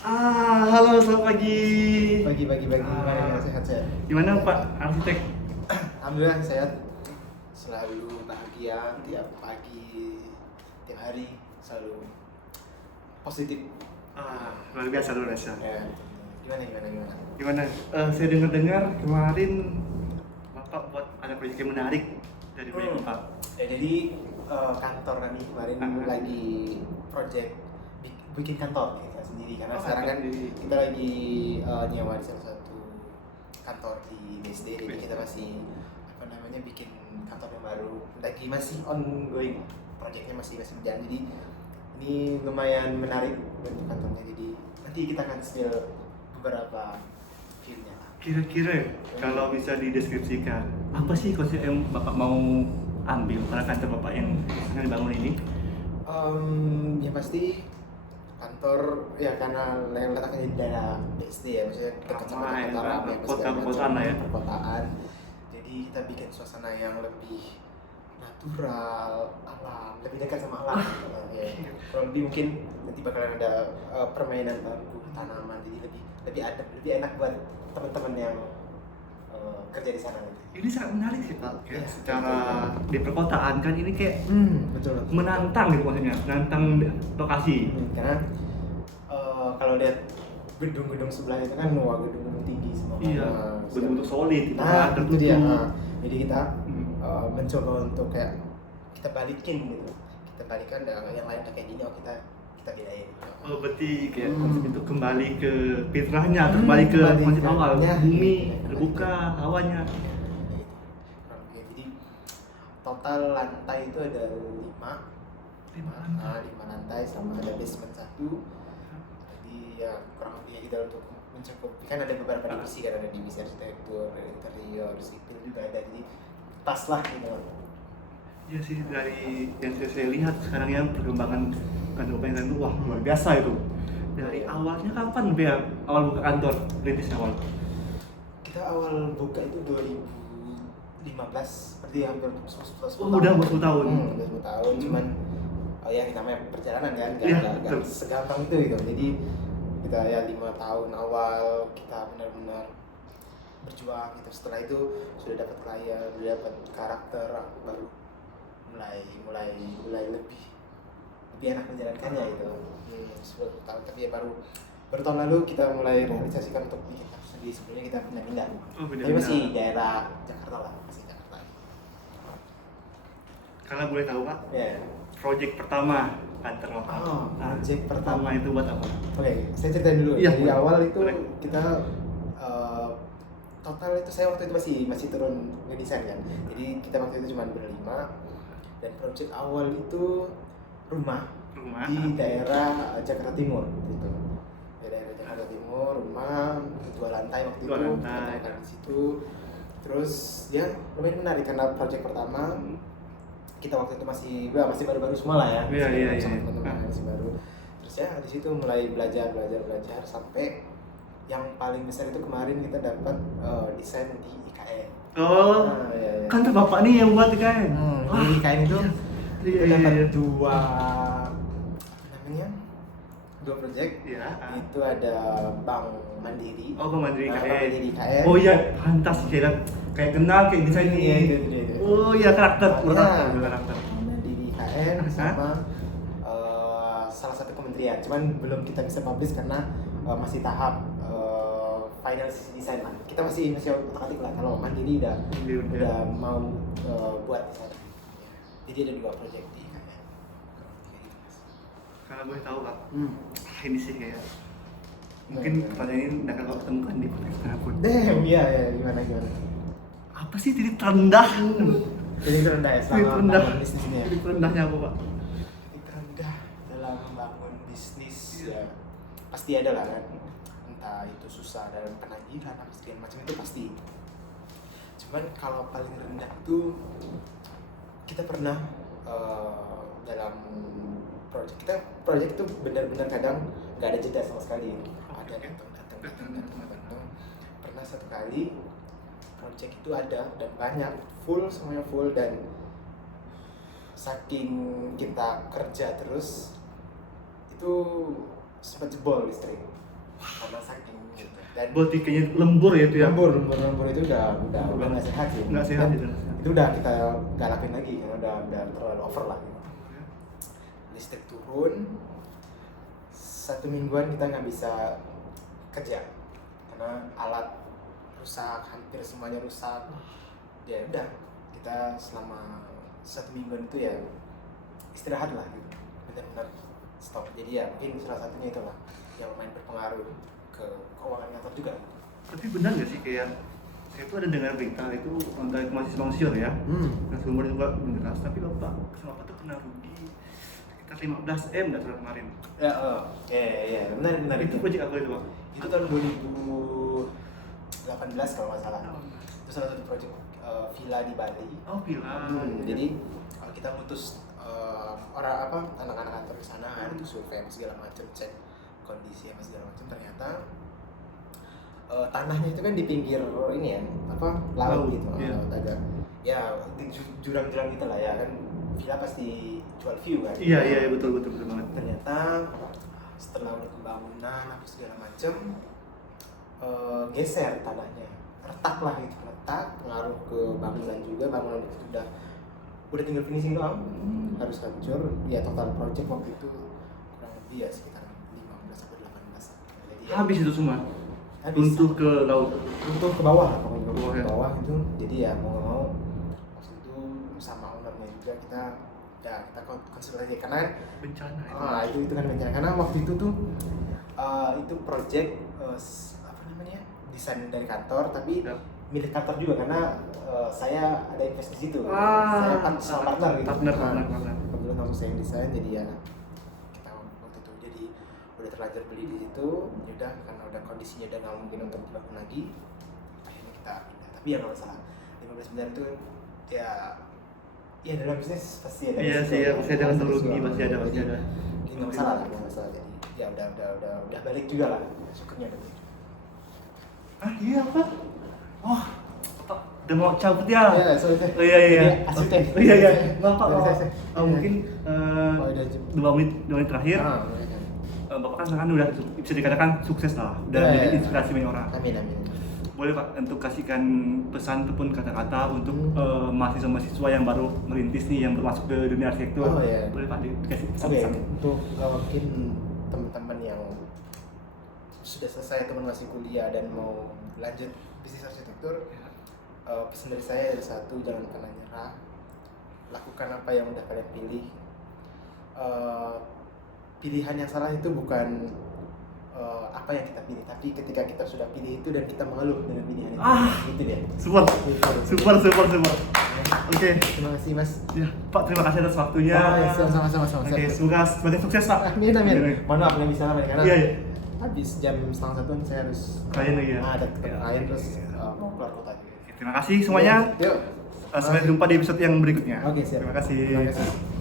Halo, selamat pagi. Bagi gimana sehat-sehat? Gimana Pak Arsitek? Alhamdulillah sehat. Selalu bahagia tiap pagi, tiap hari selalu positif. Luar biasa, luar biasa. Ya. Gimana? Gimana? Saya dengar-dengar kemarin Bapak buat ada proyek yang menarik dari proyek Bapak. Ya, jadi kantor kami kemarin lagi project bikin kantor kita sendiri karena sekarang kan kita lagi nyewa di salah satu kantor di BSD, jadi kita masih bikin kantor yang baru, lagi masih ongoing, projectnya masih berjalan. Jadi ini lumayan menarik bentuk kantornya, jadi nanti kita akan spill beberapa view-nya. Kira-kira ya, kalau bisa dideskripsikan, apa sih konsep yang Bapak mau ambil pada kantor Bapak yang akan dibangun ini? Yang pasti kantor ya karena yang letaknya di daerah BSD ya, maksudnya dekat sama kota ramai, perkotaan ya. Perkotaan. Jadi kita bikin suasana yang lebih natural, alam, lebih dekat sama alam. Ya. Kalau lebih mungkin nanti bakalan ada permainan bambu, tanaman, jadi lebih adem, lebih enak buat teman-teman yang kerja di sana. Ini sangat menarik sih Pak. Ya, secara di perkotaan kan ini kayak betul. menantang gitu maksudnya, menantang lokasi. Karena kalau lihat gedung-gedung sebelah itu kan gedung-gedung tinggi semua. Iya, bentuk solid. Nah, itu dia. Jadi kita Hmm. mencoba untuk kayak kita balikin gitu. Kita balikan yang lain kayak gini, kita bedain. Oh, berarti kayak konsep itu kembali ke fitrahnya, atau kembali ke konsep awal, bumi terbuka, hawanya. Jadi total lantai itu ada 5 lantai sama ada basement 1. Jadi ya kurang lebih kita untuk mencakup, kan ada beberapa divisi, kan ada divisi arsitektur, interior, sipil juga ada, jadi pas lah gitu. Iya sih, dari yang saya lihat sekarang yang perkembangan kantor itu wah luar biasa itu. Dari awalnya kapan Bea awal buka kantor, rintis awal? Kita awal buka itu 2015, berarti hampir 10 tahun. Udah 10 tahun. Udah 10 tahun, cuman ya kita namanya perjalanan kan, nggak segampang itu gitu. Jadi kita ya 5 tahun awal kita benar-benar berjuang gitu. Setelah itu sudah dapat klien, sudah dapat karakter, baru mulai lebih enak menjalankannya itu. 10 tahun, tapi ya baru tahun lalu kita mulai realisasikan untuk bikin kantor sendiri. Sebelumnya kita pindah-pindah. Tapi masih daerah Jakarta lah, masih Jakarta. Kalau boleh tahu Pak, project pertama kantor Bapak. Project pertama itu buat apa? Oke, saya ceritain dulu. Iya, Dari awal itu boleh. kita total itu saya waktu itu masih turun ngedesain kan. Jadi kita waktu itu cuma berlima, dan project awal itu rumah di daerah Jakarta Timur gitu. Di daerah Jakarta Timur, rumah 2 lantai waktu itu kita makan di situ. Terus ya lumayan menarik karena project pertama kita waktu itu masih baru-baru semua lah ya. Iya. Sama teman-teman masih baru. Terus ya di situ mulai belajar sampai yang paling besar itu kemarin kita dapat desain di IKN. Iya. Kantor Bapak nih yang buat kan? Di IKN itu kita dapat dua project. Iya. Itu ada Bank Mandiri. Bank Mandiri IKN. Bank Mandiri IKN. Oh iya, pantas kayak kenal kayak desain ini. Itu. Oh iya, karakter. Mandiri IKN sama salah satu kementerian. Cuman belum kita bisa publish karena masih tahap final design lah. Kita masih otak-atik lah. Kalau Mandiri udah mau buat desain. Jadi ada 2 project di IKN. Kalau boleh tahu Pak, ini sih kayak mungkin pertanyaan ini tidak akan kau temukan di podcast manapun. Iya, gimana? Apa sih titik terendah? Titik terendah ya selama membangun bisnis ini ya? Titik terendahnya apa Pak? Titik terendah dalam membangun bisnis ya pasti ada lah kan. Entah itu susah dalam penagihan apa segala macam, itu pasti. Cuman kalau paling rendah itu kita pernah dalam project itu benar-benar kadang nggak ada jeda sama sekali. Ada datang. Pernah satu kali project itu ada dan banyak semuanya full, dan saking kita kerja terus itu sempat jebol listrik. karena saking gitu. Dan Buat ikannya lembur ya itu ya. lembur itu udah nggak sehat sih. Nggak sehat Dan itu. itu udah kita nggak lakuin lagi karena udah terlalu over lah gitu. Listrik turun, 1 mingguan kita nggak bisa kerja karena alat rusak, hampir semuanya rusak. Ya udah, kita selama 1 mingguan itu ya istirahat lah gitu, benar-benar stop. Jadi ya mungkin salah satunya itulah yang lumayan berpengaruh ke keuangan kantor juga. Tapi benar nggak sih kayak saya itu ada dengar berita itu antara masih sponsor ya. Nah sumber juga beneran, tapi bapak sama bapak tuh pernah rugi sekitar 15 M dah kemarin. Ya, benar Itu proyek apa itu pak? Itu tahun 2018 kalau nggak salah. Itu salah satu proyek villa di Bali. Oh villa. Jadi kita mutus anak-anak kantor di sana kan, itu survei segala macam, cek kondisi segala macam, ternyata tanahnya itu kan di pinggir ini ya, laut gitu, iya. laut agak ya jurang-jurang gitu lah ya kan, villa pasti jual view kan. Iya betul banget. Ternyata setelah udah pembangunan segala macam geser tanahnya, retak pengaruh ke bangunan juga. Bangunan itu udah tinggal finishing doang, harus hancur. Ya total project waktu itu kurang lebih ya sekitar 15 sampai 18. Jadi Habis itu semua. habis. Runtuh ke laut. Runtuh ke bawah lah pokoknya, Bawah, ke ya. bawah itu. Jadi ya mau nggak mau waktu itu sama ownernya juga kita konsultasi karena Bencana itu. itu kan bencana, karena waktu itu tuh itu project desain dari kantor tapi Ya. milik kantor juga karena saya ada invest di situ. Ah, Saya sama partner gitu. partner. Kebetulan langsung saya yang desain, jadi ya kita waktu itu jadi udah terlanjur beli di situ. Udah karena udah kondisinya udah nggak mungkin untuk dibangun lagi, akhirnya kita pindah. Tapi ya nggak masalah, 15 miliar itu ya dalam bisnis pasti ada. Iya sih ya, pasti ada untung rugi, pasti ada. Jadi nggak masalah. Jadi ya udah balik juga lah, syukurnya balik. Iya apa? Wah, udah mau cabut ya? Ya, sorry. Oh iya. Asisten. Oh iya. Nggak apa. Iya. Mungkin Udah 2 menit terakhir. Bapak kan udah bisa dikatakan sukses lah, udah menjadi inspirasi banyak orang. Amin. Boleh Pak untuk kasihkan pesan ataupun kata-kata untuk mahasiswa-mahasiswa yang baru merintis nih, yang bermasuk ke dunia arsitektur. Oh, iya. Boleh Pak dikasih Oke, pesan-pesan. untuk mungkin teman-teman yang sudah selesai atau masih kuliah dan mau lanjut bisnis arsitektur, pesan dari saya ada satu, jangan pernah nyerah, lakukan apa yang udah kalian pilih. Pilihan yang salah itu bukan apa yang kita pilih, tapi ketika kita sudah pilih itu dan kita mengeluh dengan pilihan itu. Gitu dia. Super. Oke. Terima kasih Mas. Ya, Pak terima kasih atas waktunya. Sama-sama. Oke, semoga semakin sukses Pak. Amin. Mohon maaf nggak bisa lama karena Iya. habis jam 1:30 saya harus Klien lagi ya? ada klien terus mau keluar kota. Terima kasih semuanya. Yuk. Sampai jumpa di episode yang berikutnya. Oke, siap. Terima kasih. Terima kasih.